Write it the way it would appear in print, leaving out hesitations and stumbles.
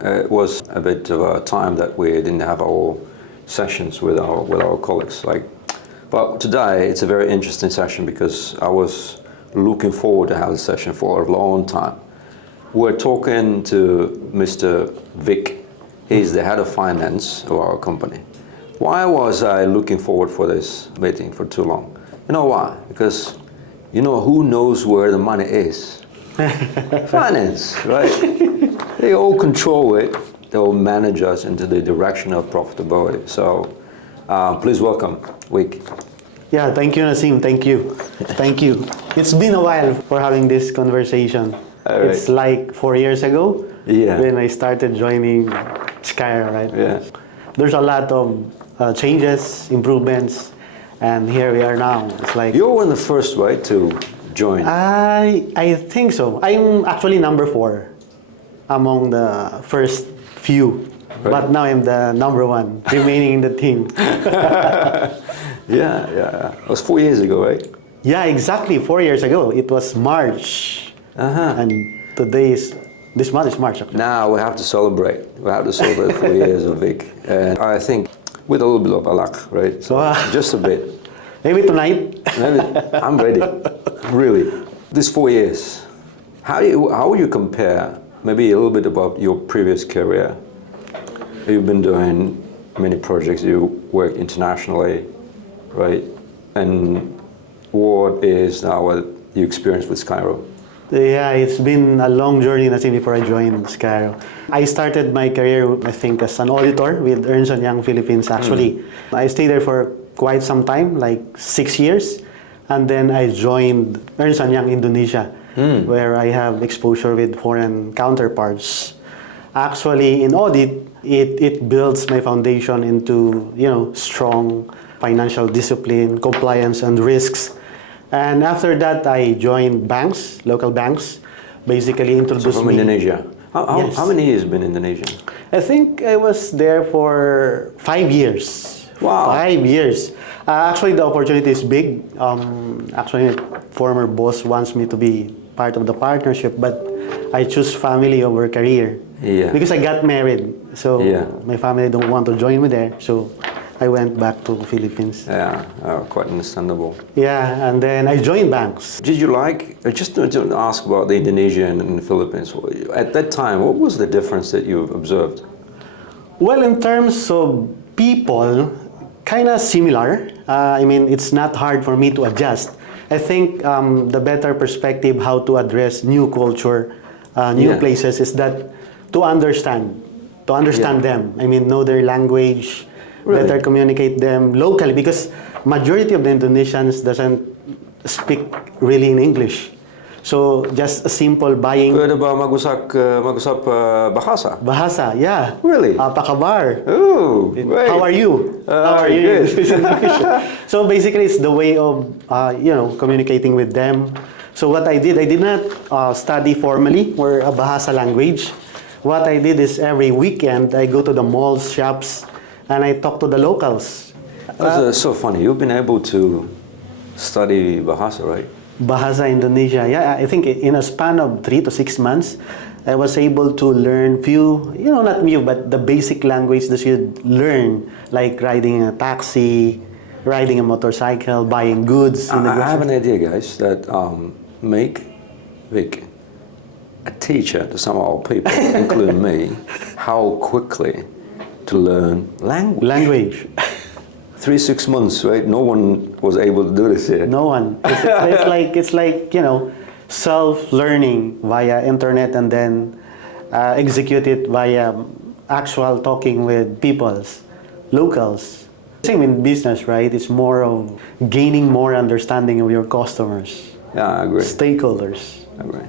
It was a bit of a time that we didn't have our sessions with our colleagues. But today it's a very interesting session because I was looking forward to have the session for a long time. We're talking to Mr. Vic. He's the head of finance of our company. Why was I looking forward for this meeting for too long? You know why? Because who knows where the money is? Finance, right? They all control it. They will manage us into the direction of profitability. So please welcome Vic. Yeah, thank you, Nasim. Thank you. Thank you. It's been a while for having this conversation. All right. It's like 4 years ago when I started joining Skyro, right? Yeah. There's a lot of changes, improvements, and here we are now. It's like You're one of the first, right, to join? I think so. I'm actually number 4 among the first few, Right. but now I'm the number 1 remaining in the team. Yeah. It was 4 years ago, right? Yeah, exactly 4 years ago. It was March, and today is this month is March. Actually. Now we have to celebrate. We have to celebrate 4 years of Vic, and I think with a little bit of luck, right? So just a bit. Maybe tonight. Maybe I'm ready. Really, these 4 years. How would you compare? Maybe a little bit about your previous career. You've been doing many projects. You work internationally, right? And what is now what you experience with Skyro? Yeah, it's been a long journey, Nasim, before I joined Skyro. I started my career, I think, as an auditor with Ernst & Young Philippines, actually. I stayed there for quite some time, like 6 years. And then I joined Ernst & Young Indonesia, where I have exposure with foreign counterparts. Actually, in audit, it builds my foundation into, strong financial discipline, compliance, and risks. And after that, I joined banks, local banks, basically introduced So from Indonesia. Yes. How many years been in Indonesia? I think I was there for 5 years. Wow. 5 years. Actually, the opportunity is big. Actually, former boss wants me to be part of the partnership, but I choose family over career. Yeah. Because I got married, so Yeah. my family don't want to join me there. So I went back to the Philippines. Yeah, quite understandable. Yeah, and then I joined banks. Did you just to ask about the Indonesia and the Philippines, at that time, what was the difference that you observed? Well, in terms of people, kind of similar. It's not hard for me to adjust. I think the better perspective how to address new culture, new places is that to understand them. Know their language, Really? better communicate them locally, because majority of the Indonesians doesn't speak really in English. So just a simple buying. Pwede ba mag-usap bahasa? Bahasa, yeah. Really? Apa kabar? Oh, great. How are you? How are you? So basically, it's the way of communicating with them. So what I did not study formally or a Bahasa language. What I did is every weekend I go to the malls, shops, and I talk to the locals. That's so funny. You've been able to study Bahasa, right? Bahasa Indonesia. Yeah, I think in a span of 3 to 6 months, I was able to learn not few, but the basic language that you learn, like riding a taxi, riding a motorcycle, buying goods. I have an idea, guys, that make Vic a teacher to some of our people, including me, how quickly to learn language. 3-6 months, right? No one was able to do this here. No one. It's like self-learning via internet, and then execute it via actual talking with locals. Same in business, right? It's more of gaining more understanding of your customers. Yeah, I agree. Stakeholders. I agree.